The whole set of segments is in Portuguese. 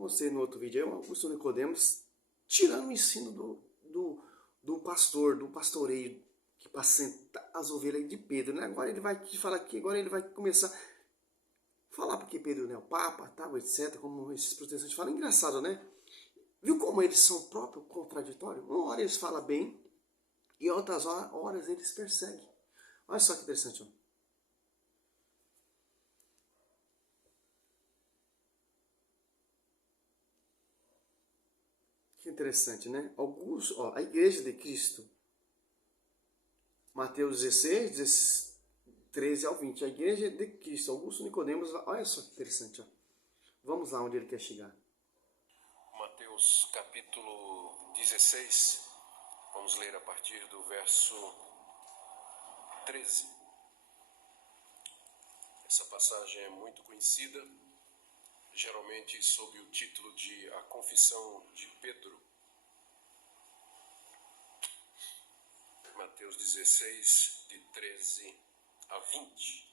mostrei no outro vídeo, o Augusto Nicodemos tirando o ensino do pastor, do pastoreio, que apacenta as ovelhas de Pedro, né? Agora ele vai falar aqui, agora ele vai começar a falar porque Pedro não é o Papa, tal, etc., como esses protestantes falam. Engraçado, né? Viu como eles são próprio contraditórios? Uma hora eles falam bem e outras horas eles perseguem. Olha só que interessante, ó. Que interessante, né? Augusto, ó, a Igreja de Cristo, Mateus 16, 13 ao 20. A Igreja de Cristo, Augusto Nicodemos, olha só que interessante, ó. Vamos lá onde ele quer chegar. Mateus capítulo 16, vamos ler a partir do verso 13. Essa passagem é muito conhecida, geralmente sob o título de A Confissão de Pedro. Mateus 16, de 13 a 20.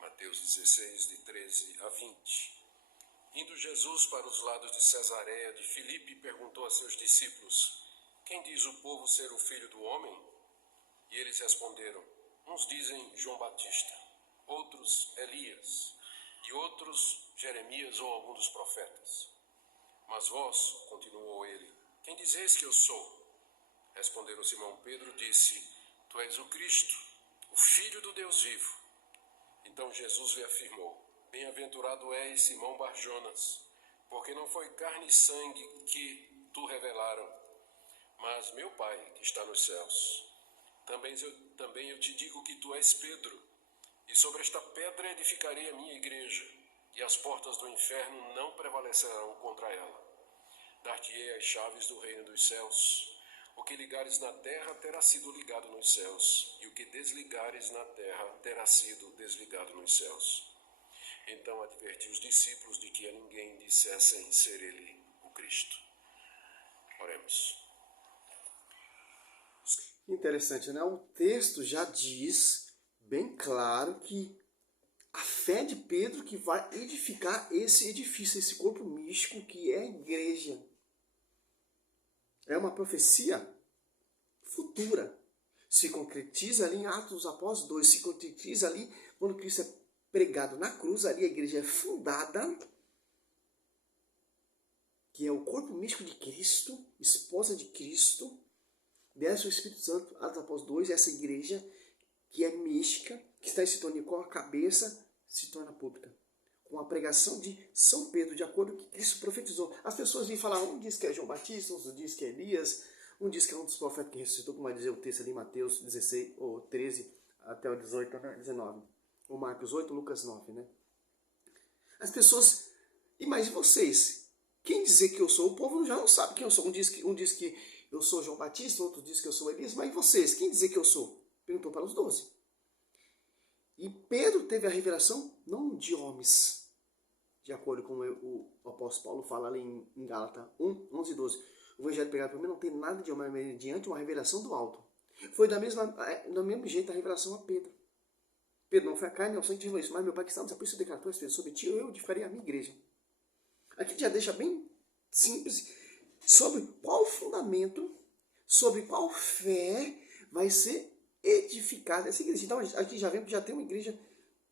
Mateus 16, de 13 a 20. Indo Jesus para os lados de Cesareia de Filipe, perguntou a seus discípulos: Quem diz o povo ser o Filho do Homem? E eles responderam: Uns dizem João Batista, outros Elias, e outros Jeremias ou algum dos profetas. Mas vós, continuou ele, quem dizeis que eu sou? Responderam Simão Pedro, disse: Tu és o Cristo, o Filho do Deus vivo. Então Jesus lhe afirmou: Bem-aventurado és, Simão Barjonas, porque não foi carne e sangue que tu revelaram, mas meu Pai que está nos céus. Também eu te digo que tu és Pedro, e sobre esta pedra edificarei a minha igreja, e as portas do inferno não prevalecerão contra ela. Dar-te-ei as chaves do reino dos céus. O que ligares na terra terá sido ligado nos céus, e o que desligares na terra terá sido desligado nos céus. Então adverti os discípulos de que a ninguém dissessem ser ele o Cristo. Oremos. Interessante, né? O texto já diz bem claro que a fé de Pedro que vai edificar esse edifício, esse corpo místico que é a igreja. É uma profecia futura. Se concretiza ali em Atos dos Apóstolos 2, se concretiza ali quando Cristo é pregado na cruz, ali a igreja é fundada, que é o corpo místico de Cristo, esposa de Cristo, desce o Espírito Santo, Atos dos Apóstolos 2, essa igreja que é mística, que está em sintonia com a cabeça, se torna pública. Com a pregação de São Pedro, de acordo com o que Cristo profetizou. As pessoas vêm falar, um diz que é João Batista, outro diz que é Elias, um diz que é um dos profetas que ressuscitou, como vai dizer o texto ali em Mateus 16, ou 13, até o 18, 19. Ou Marcos 8, Lucas 9, né? As pessoas, e mais vocês, quem dizer que eu sou? O povo já não sabe quem eu sou. Um diz que eu sou João Batista, outro diz que eu sou Elias, mas e vocês, quem dizer que eu sou? Perguntou para os 12. E Pedro teve a revelação não de homens, de acordo com o apóstolo Paulo fala ali em Gálatas 1, 11 e 12. O evangelho pregado por mim não tem nada de homem, mas diante uma revelação do alto. Foi do mesmo jeito a revelação a Pedro. Pedro não foi a carne, não, sangue isso, mas meu Pai que está no céu, por isso eu declaro Pedro, sobre ti eu edificarei a minha igreja. Aqui já deixa bem simples sobre qual fundamento, sobre qual fé vai ser edificada essa igreja. Então aqui já vemos que já tem uma igreja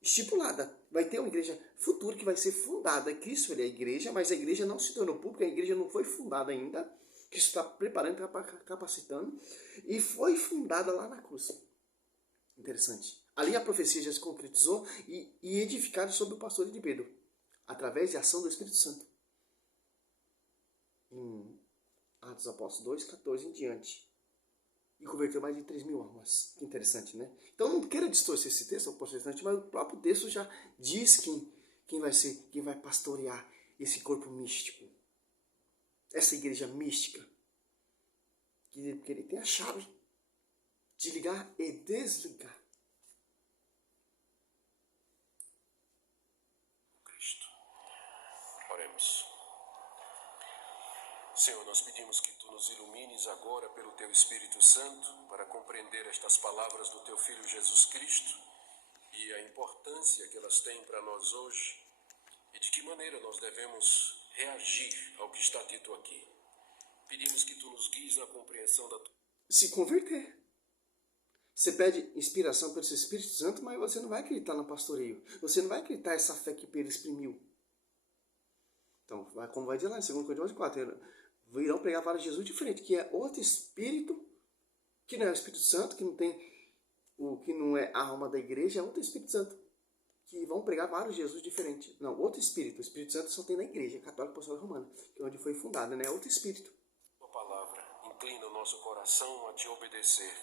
estipulada. Vai ter uma igreja futura que vai ser fundada. Cristo é a igreja, mas a igreja não se tornou pública, a igreja não foi fundada ainda. Cristo está preparando, capacitando, e foi fundada lá na cruz. Interessante. Ali a profecia já se concretizou e edificada sobre o pastor de Pedro, através da ação do Espírito Santo. Em Atos dos Apóstolos 2, 14 em diante. E converteu mais de 3.000 almas. Que interessante, né? Então não queira distorcer esse texto, protestante, mas o próprio texto já diz quem vai pastorear esse corpo místico. Essa igreja mística. Que ele tem a chave de ligar e desligar. Cristo. Oremos. Senhor, nós pedimos que Tu nos ilumines agora pelo Teu Espírito Santo para compreender estas palavras do Teu Filho Jesus Cristo e a importância que elas têm para nós hoje e de que maneira nós devemos reagir ao que está dito aqui. Pedimos que Tu nos guies na compreensão da Tua... Se converter. Você pede inspiração pelo seu Espírito Santo, mas você não vai acreditar no pastoreio. Você não vai acreditar nessa fé que Pedro exprimiu. Então, como vai dizer lá em 2 Coríntios 4, virão pregar para Jesus diferente, que é outro Espírito, que não é o Espírito Santo, que não é a alma da igreja, é outro Espírito Santo, que vão pregar vários Jesus diferentes. Não, outro Espírito. O Espírito Santo só tem na igreja católica apostólica romana, que é onde foi fundada, né? Outro Espírito. Tua palavra inclina o nosso coração a Te obedecer.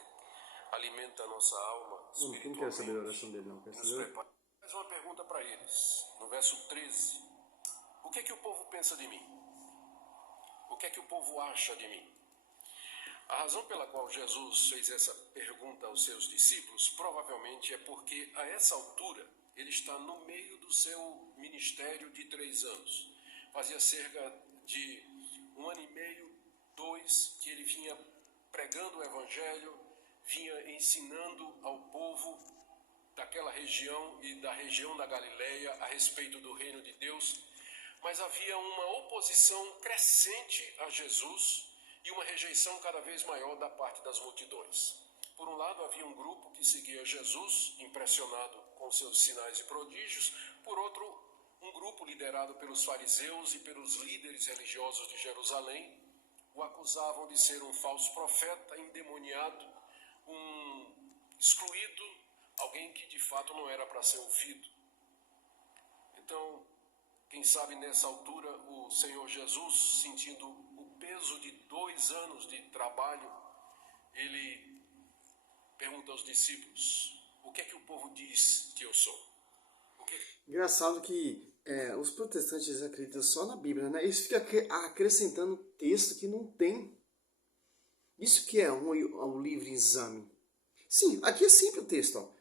Alimenta a nossa alma espiritualmente. Não quero saber a oração dele, não. Nos prepara. Mais uma pergunta para eles. No verso 13. O que é que o povo pensa de mim? O que é que o povo acha de mim? A razão pela qual Jesus fez essa pergunta aos seus discípulos provavelmente é porque, a essa altura, ele está no meio do seu ministério de 3 anos. Fazia cerca de 1 ano e meio, 2, que ele vinha pregando o Evangelho, vinha ensinando ao povo daquela região e da região da Galileia a respeito do reino de Deus. Mas havia uma oposição crescente a Jesus e uma rejeição cada vez maior da parte das multidões. Por um lado, havia um grupo que seguia Jesus, impressionado com seus sinais e prodígios. Por outro, um grupo liderado pelos fariseus e pelos líderes religiosos de Jerusalém o acusavam de ser um falso profeta, endemoniado, um excluído, alguém que de fato não era para ser ouvido. Então, quem sabe nessa altura o Senhor Jesus, sentindo o peso de 2 anos de trabalho, ele pergunta aos discípulos: o que é que o povo diz que eu sou? Engraçado que os protestantes acreditam só na Bíblia, né? Isso fica acrescentando texto que não tem. Isso que é um livre exame. Sim, aqui é simples o texto. Ó.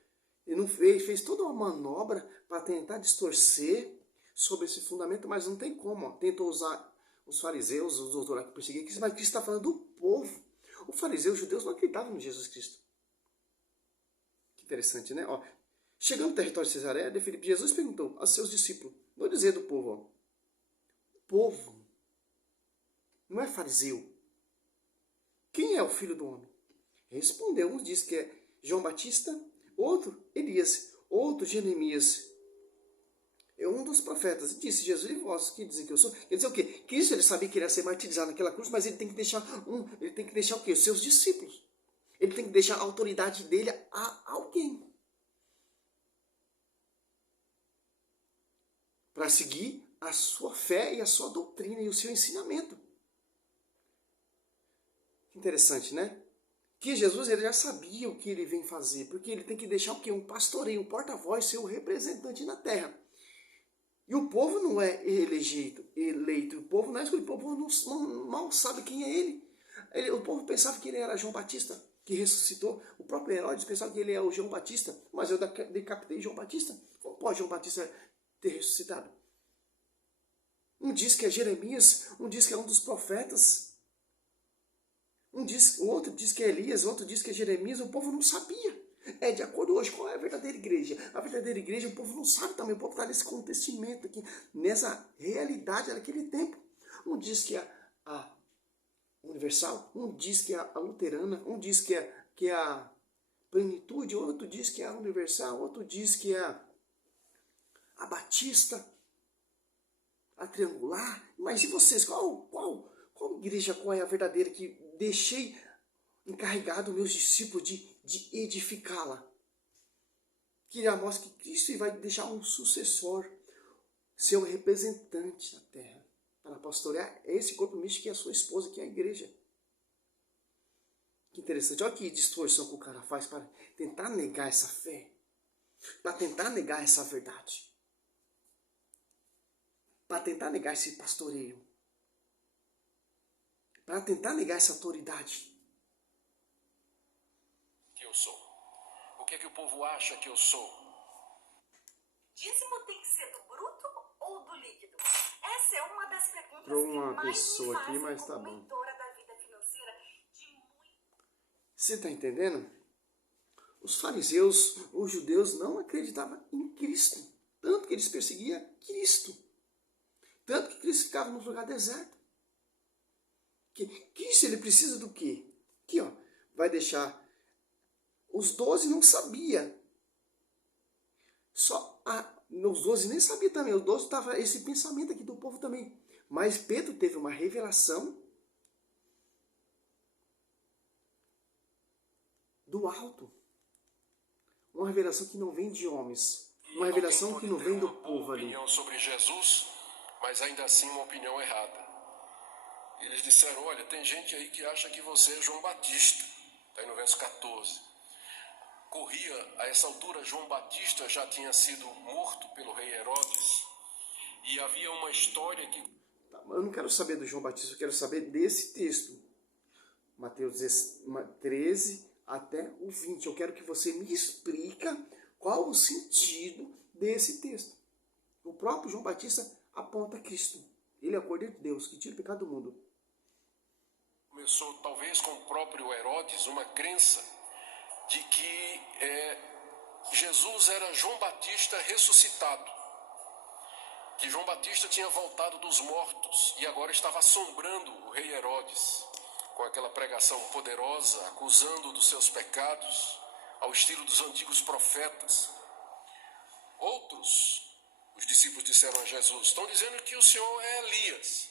Ele fez toda uma manobra para tentar distorcer sobre esse fundamento, mas não tem como. Ó. Tentou usar os fariseus, os doutorados que perseguiam Cristo, mas Cristo está falando do povo. O fariseu, os judeus não acreditavam em Jesus Cristo. Que interessante, né? Ó, chegando no território de Cesareia de Filipe, Jesus perguntou aos seus discípulos, vou dizer do povo, ó, o povo não é fariseu. Quem é o filho do homem? Respondeu, uns diz que é João Batista, outro Elias, outro Jeremias. É um dos profetas. Disse Jesus, e vós que dizem que eu sou? Quer dizer o quê? Cristo ele sabia que ele ia ser martirizado naquela cruz, mas ele tem que deixar o quê? Os seus discípulos. Ele tem que deixar a autoridade dele a alguém. Para seguir a sua fé e a sua doutrina e o seu ensinamento. Interessante, né? Que Jesus ele já sabia o que ele vem fazer, porque ele tem que deixar o quê? Um pastoreio, um porta-voz, ser o representante na terra. E o povo não é eleito, o povo não é escolhido, o povo mal sabe quem é ele. O povo pensava que ele era João Batista, que ressuscitou. O próprio Herodes pensava que ele é o João Batista, mas eu decapitei João Batista. Como pode João Batista ter ressuscitado? Um diz que é Jeremias, um diz que é um dos profetas. O outro diz que é Elias, o outro diz que é Jeremias, o povo não sabia. De acordo hoje, qual é a verdadeira igreja? A verdadeira igreja, o povo não sabe também, o povo está nesse acontecimento aqui, nessa realidade daquele tempo. Um diz que é a universal, um diz que é a luterana, um diz que é a plenitude, outro diz que é a universal, outro diz que é a batista, a triangular. Mas e vocês, qual igreja, qual é a verdadeira que deixei encarregado meus discípulos de edificá-la? Que ele mostra que Cristo vai deixar um sucessor, seu representante na terra, para pastorear esse corpo místico que é a sua esposa, que é a igreja. Que interessante, olha que distorção que o cara faz para tentar negar essa fé, para tentar negar essa verdade, para tentar negar esse pastoreio, para tentar negar essa autoridade. Que eu sou. O que é que o povo acha que eu sou? dízimo tem que ser do bruto ou do líquido? Essa é uma das perguntas Entrou que uma mais me pessoa aqui, fazem mas tá como bom. mentora da vida financeira de muito. Você está entendendo? Os fariseus, os judeus, não acreditavam em Cristo. Tanto que eles perseguiam Cristo. Tanto que Cristo ficava no lugar deserto. Que Cristo, ele precisa do quê? Aqui, ó, vai deixar. Os 12 não sabia. Os 12 nem sabia também. Os 12 estava esse pensamento aqui do povo também. Mas Pedro teve uma revelação do alto. Uma revelação que não vem de homens. Uma revelação que não vem do povo ali. Opinião sobre Jesus, mas ainda assim uma opinião errada. Eles disseram, olha, tem gente aí que acha que você é João Batista. Está aí no verso 14. Corria, a essa altura, João Batista já tinha sido morto pelo rei Herodes. E havia uma história que... Eu não quero saber do João Batista, eu quero saber desse texto. Mateus 13 até o 20. Eu quero que você me explica qual o sentido desse texto. O próprio João Batista aponta a Cristo. Ele é o Cordeiro de Deus, que tira o pecado do mundo. Começou talvez com o próprio Herodes uma crença de que Jesus era João Batista ressuscitado. Que João Batista tinha voltado dos mortos e agora estava assombrando o rei Herodes com aquela pregação poderosa, acusando-o dos seus pecados, ao estilo dos antigos profetas. Outros, os discípulos disseram a Jesus, estão dizendo que o Senhor é Elias.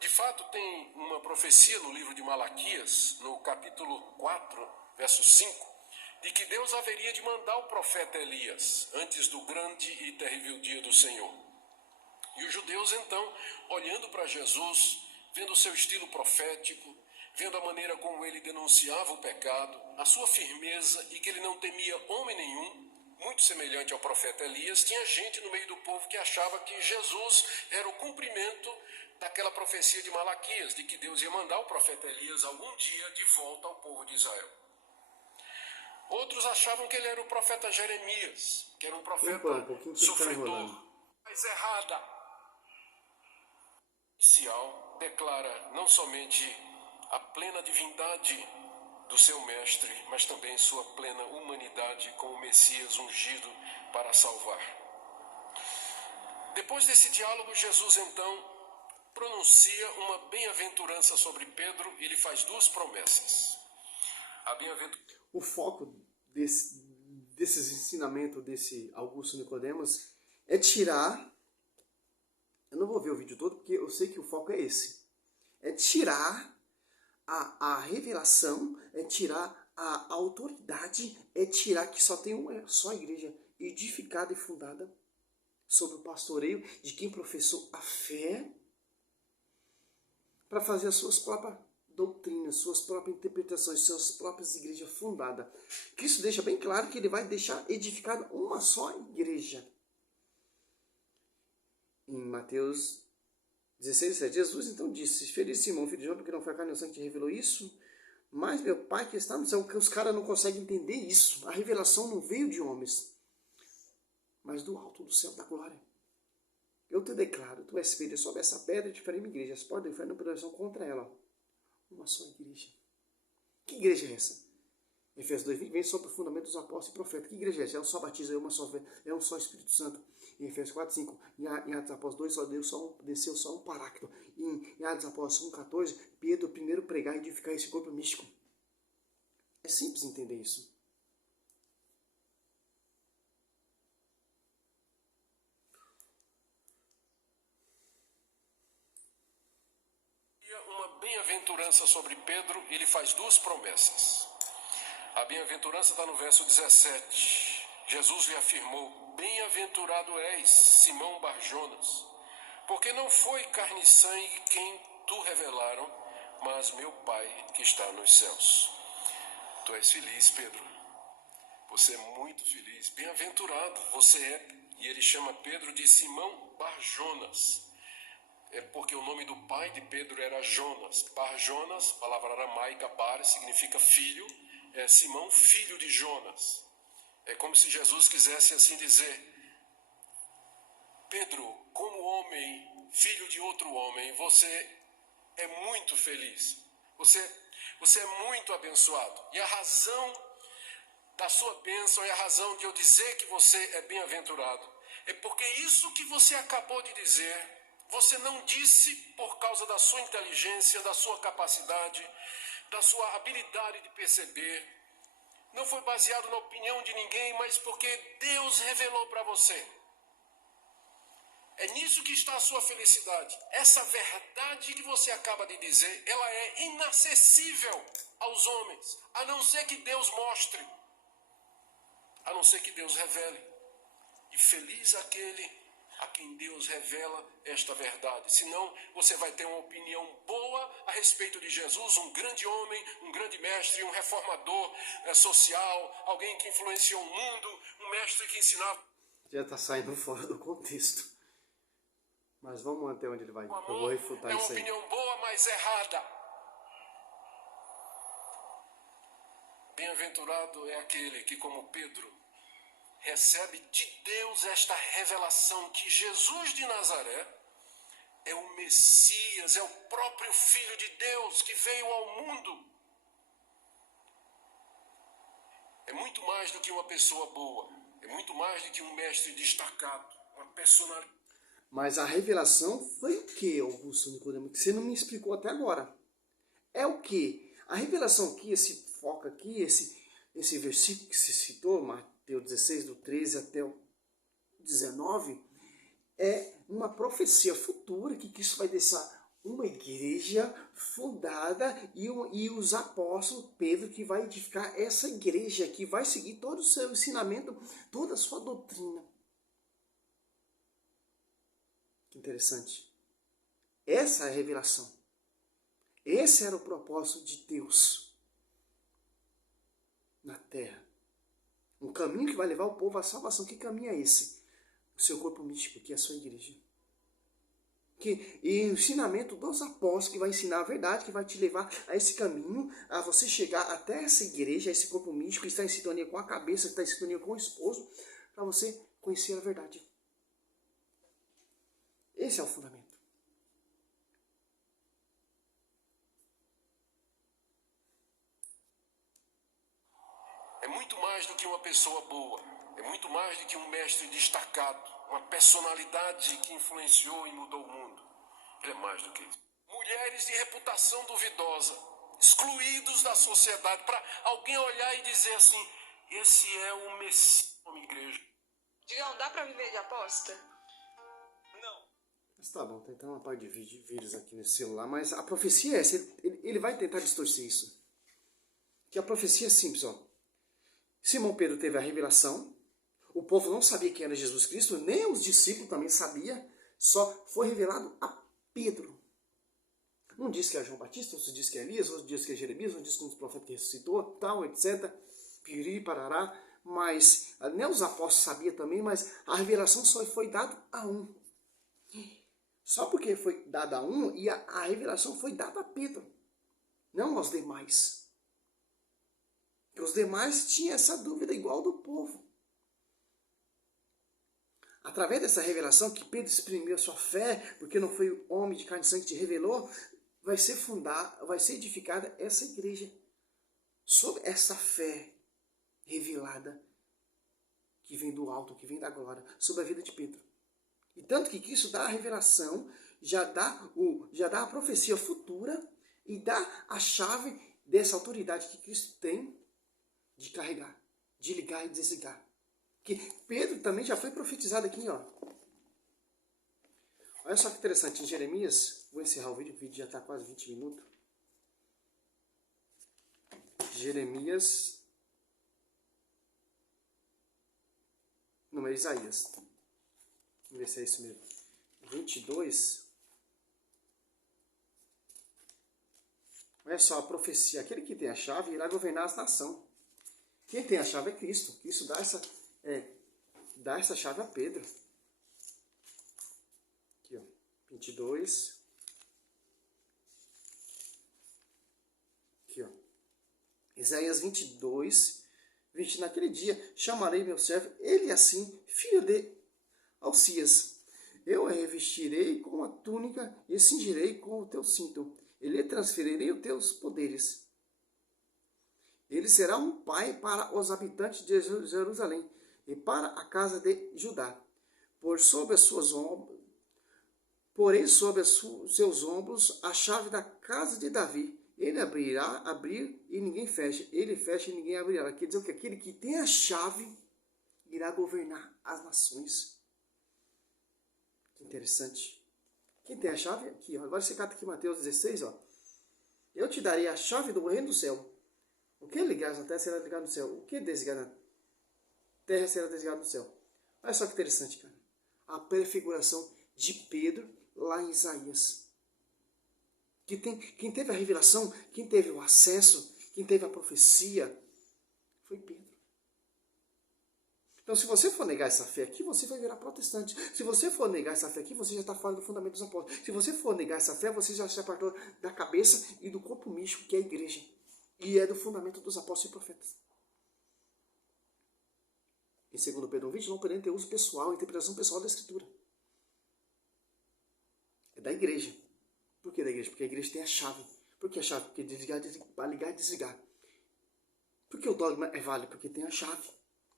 De fato, tem uma profecia no livro de Malaquias, no capítulo 4, verso 5, de que Deus haveria de mandar o profeta Elias antes do grande e terrível dia do Senhor. E os judeus, então, olhando para Jesus, vendo o seu estilo profético, vendo a maneira como ele denunciava o pecado, a sua firmeza e que ele não temia homem nenhum, muito semelhante ao profeta Elias, tinha gente no meio do povo que achava que Jesus era o cumprimento daquela profecia de Malaquias, de que Deus ia mandar o profeta Elias algum dia de volta ao povo de Israel. Outros achavam que ele era o profeta Jeremias, que era um profeta sofredor, mas errada. Inicial declara não somente a plena divindade do seu mestre, mas também sua plena humanidade como Messias ungido para salvar. Depois desse diálogo, Jesus então pronuncia uma bem-aventurança sobre Pedro e lhe faz duas promessas. O foco desses ensinamentos desse Augusto Nicodemos é tirar... Eu não vou ver o vídeo todo porque eu sei que o foco é esse. É tirar a revelação, é tirar a autoridade, é tirar que só tem uma só igreja edificada e fundada sobre o pastoreio de quem professou a fé para fazer as suas próprias doutrinas, suas próprias interpretações, suas próprias igrejas fundadas. Cristo deixa bem claro que ele vai deixar edificada uma só igreja. Em Mateus 16, 7, Jesus então disse, feliz Simão, filho de João, porque não foi a carne e o sangue que te revelou isso, mas meu Pai que está no céu, que os caras não conseguem entender isso. A revelação não veio de homens, mas do alto do céu da glória. Eu te declaro, tu és filho sobre essa pedra de farei uma igreja, as portas do inferno não prevalecerão contra ela. Uma só igreja. Que igreja é essa? Efésios 2:20 vem sobre o fundamento dos apóstolos e profetas. Que igreja é essa? É um só batismo, é um só Espírito Santo. Em Efésios 4:5, em Atos dos Apóstolos 2, desceu só um paráclito. Em Atos dos Apóstolos 1:14, Pedro primeiro pregar e edificar esse corpo místico. É simples entender isso. Uma bem-aventurança sobre Pedro e lhe faz duas promessas. A bem-aventurança está no verso 17. Jesus lhe afirmou, bem-aventurado és, Simão Barjonas, porque não foi carne e sangue quem tu revelaram, mas meu Pai que está nos céus. Tu és feliz, Pedro. Você é muito feliz. Bem-aventurado você é. E ele chama Pedro de Simão Barjonas. É porque o nome do pai de Pedro era Jonas. Barjonas, palavra aramaica, bar, significa filho. É Simão, filho de Jonas. É como se Jesus quisesse assim dizer, Pedro, como homem, filho de outro homem, você é muito feliz. Você é muito abençoado. E a razão da sua bênção e a razão de eu dizer que você é bem-aventurado é porque isso que você acabou de dizer, você não disse por causa da sua inteligência, da sua capacidade, da sua habilidade de perceber. Não foi baseado na opinião de ninguém, mas porque Deus revelou para você. É nisso que está a sua felicidade. Essa verdade que você acaba de dizer, ela é inacessível aos homens, a não ser que Deus mostre, a não ser que Deus revele. E feliz aquele a quem Deus revela esta verdade. Senão você vai ter uma opinião boa a respeito de Jesus, um grande homem, um grande mestre, um reformador social, alguém que influenciou o mundo, um mestre que ensinava. Já está saindo fora do contexto. Mas vamos até onde ele vai. O amor Eu vou refutar é uma isso aí. opinião boa, mas errada. Bem-aventurado é aquele que, como Pedro, recebe de Deus esta revelação que Jesus de Nazaré é o Messias, é o próprio Filho de Deus que veio ao mundo. É muito mais do que uma pessoa boa, é muito mais do que um mestre destacado, uma personalidade. Mas a revelação foi o que, Augusto Nicodemo? Que você não me explicou até agora. É o que? A revelação aqui, esse foco aqui, esse versículo que se citou, Mateus 16, do 13 até o 19, é uma profecia futura que Cristo vai deixar uma igreja fundada e os apóstolos, Pedro, que vai edificar essa igreja, que vai seguir todo o seu ensinamento, toda a sua doutrina. Que interessante. Essa é a revelação. Esse era o propósito de Deus na terra. Um caminho que vai levar o povo à salvação. Que caminho é esse? O seu corpo místico, que é a sua igreja. E o ensinamento dos apóstolos, que vai ensinar a verdade, que vai te levar a esse caminho, a você chegar até essa igreja, esse corpo místico, que está em sintonia com a cabeça, que está em sintonia com o esposo, para você conhecer a verdade. Esse é o fundamento. É muito mais do que uma pessoa boa, é muito mais do que um mestre destacado, uma personalidade que influenciou e mudou o mundo. Ele é mais do que isso. Mulheres de reputação duvidosa, excluídos da sociedade, para alguém olhar e dizer assim, esse é o Messias da igreja. Digão, dá pra viver de aposta? Não. Mas tá bom, tem então uma parte de vírus aqui nesse celular, mas a profecia é essa, ele vai tentar distorcer isso. Que a profecia é simples, ó. Simão Pedro teve a revelação, o povo não sabia quem era Jesus Cristo, nem os discípulos também sabiam, só foi revelado a Pedro. Um diz que é João Batista, outro diz que é Elias, outro diz que é Jeremias, outro diz que é um dos profetas que ressuscitou, tal, etc. Piriri, parará, mas nem os apóstolos sabiam também, mas a revelação só foi dada a um. Só porque foi dada a um, e a revelação foi dada a Pedro, não aos demais. Os demais tinham essa dúvida igual do povo. Através dessa revelação que Pedro exprimiu a sua fé, porque não foi o homem de carne e sangue que te revelou, vai ser edificada essa igreja sobre essa fé revelada que vem do alto, que vem da glória, sobre a vida de Pedro. E tanto que Cristo dá a revelação, já dá a profecia futura e dá a chave dessa autoridade que Cristo tem de carregar, de ligar e desligar. Que Pedro também já foi profetizado aqui, ó. Olha só que interessante, em Jeremias, vou encerrar o vídeo já está quase 20 minutos. Jeremias, não, é Isaías. Vamos ver se é isso mesmo. 22. Olha só a profecia. Aquele que tem a chave irá governar as nações. Quem tem a chave é Cristo. Cristo dá essa chave a Pedro. Aqui, ó. 22. Aqui, ó. Isaías 22. 20. Naquele dia chamarei meu servo, ele assim, filho de Alcias. Eu a revestirei com a túnica e cingirei com o teu cinto. E lhe transferirei os teus poderes. Ele será um pai para os habitantes de Jerusalém e para a casa de Judá. Porém sobre seus ombros a chave da casa de Davi. Ele abrir e ninguém fecha. Ele fecha e ninguém abrirá. Quer dizer que aquele que tem a chave irá governar as nações. Que interessante. Quem tem a chave? Aqui, ó. Agora você cata aqui Mateus 16, ó. Eu te darei a chave do reino do céu. O que ligar na terra será ligado no céu. O que desligar na terra será desligado no céu. Olha só que interessante, cara. A prefiguração de Pedro lá em Isaías. Quem teve a revelação, quem teve o acesso, quem teve a profecia, foi Pedro. Então, se você for negar essa fé aqui, você vai virar protestante. Se você for negar essa fé aqui, você já está fora do fundamento dos apóstolos. Se você for negar essa fé, você já se apartou da cabeça e do corpo místico, que é a igreja. E é do fundamento dos apóstolos e profetas. Em 2 Pedro 20, não podendo ter uso pessoal, interpretação pessoal da Escritura. É da igreja. Por que da igreja? Porque a igreja tem a chave. Por que a chave? Porque desligar, para ligar e desligar. Por que o dogma é válido? Porque tem a chave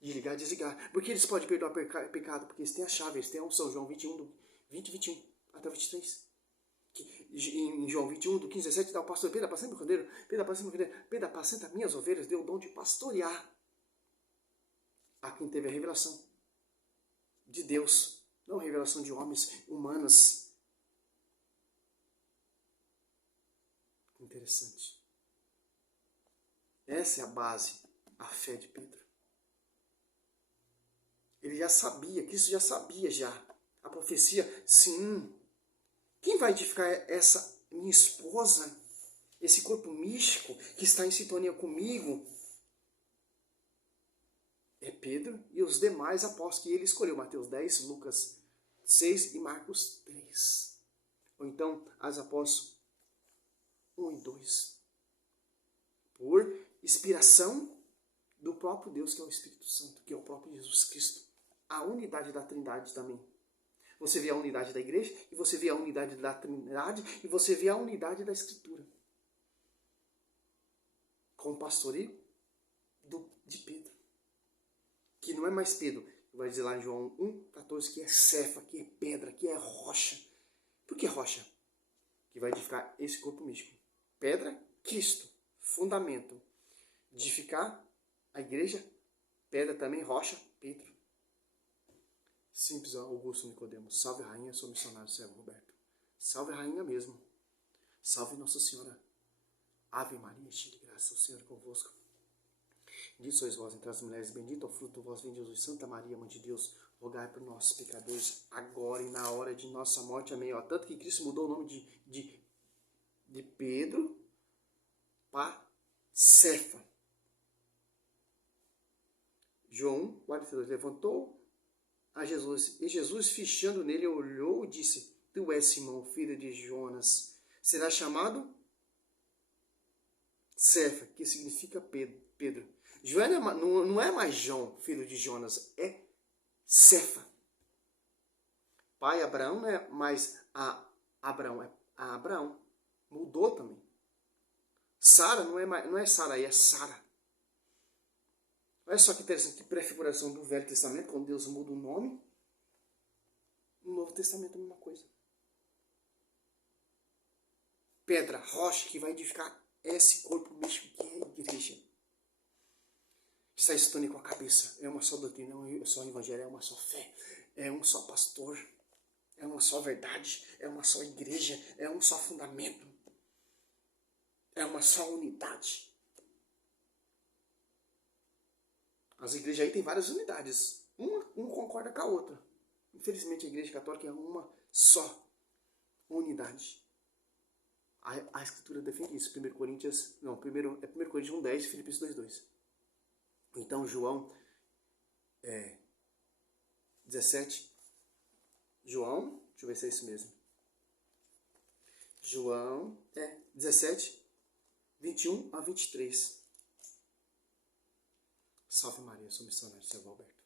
de ligar e desligar. Porque eles podem perdoar pecado? Porque eles têm a chave. Eles têm a unção. João 21, do 20 e 21 até 23. Em João 21, do 15 a 17, dá o pastor Pedro, apacenta o cordeiro. Pedro, apacenta o cordeiro. Pedro, apacenta minhas ovelhas. Deu o dom de pastorear a quem teve a revelação de Deus. Não a revelação de homens humanas. Interessante. Essa é a base, a fé de Pedro. Ele já sabia, Cristo já sabia já. A profecia, sim. Quem vai edificar essa minha esposa? Esse corpo místico que está em sintonia comigo? É Pedro e os demais apóstolos que ele escolheu. Mateus 10, Lucas 6 e Marcos 3. Ou então, as apóstolos 1 e 2. Por inspiração do próprio Deus, que é o Espírito Santo, que é o próprio Jesus Cristo. A unidade da Trindade também. Você vê a unidade da igreja, e você vê a unidade da Trindade, e você vê a unidade da Escritura. Com o pastoreio de Pedro. Que não é mais Pedro, vai dizer lá em João 1,14, que é cefa, que é pedra, que é rocha. Por que rocha? Que vai edificar esse corpo místico. Pedra, Cristo, fundamento. Edificar a igreja, pedra também, rocha, Pedro. Simples, Augusto Nicodemos. Salve rainha, sou missionário, servo Roberto. Salve rainha mesmo. Salve Nossa Senhora. Ave Maria, cheia de graça, o Senhor é convosco. Bendito sois vós entre as mulheres, bendito é o fruto do vosso ventre, Jesus. Santa Maria, Mãe de Deus, rogai por nós, pecadores, agora e na hora de nossa morte. Amém. Tanto que Cristo mudou o nome de Pedro para Cefa. João 42, levantou a Jesus, e Jesus, fichando nele, olhou e disse: Tu és Simão, filho de Jonas, será chamado Cefa, que significa Pedro. João não é mais João, filho de Jonas, é Cefa. Pai Abraão não é mais Abraão, é Abraão. Mudou também. Sara não é Sarai, é Sara. Olha só que interessante, que prefiguração do Velho Testamento, quando Deus muda o nome. No Novo Testamento é a mesma coisa. Pedra, rocha, que vai edificar esse corpo místico que é a igreja. Está estando com a cabeça. É uma só doutrina, é um só evangelho, é uma só fé. É um só pastor. É uma só verdade. É uma só igreja. É um só fundamento. É uma só unidade. As igrejas aí têm várias unidades. Uma concorda com a outra. Infelizmente a igreja católica é uma só unidade. A escritura defende isso. 1 Coríntios 1,10 e Filipenses 2,2. Então João 17. João, deixa eu ver se é isso mesmo. João 17, 21 a 23. Salve Maria, sou missionário, servo Alberto.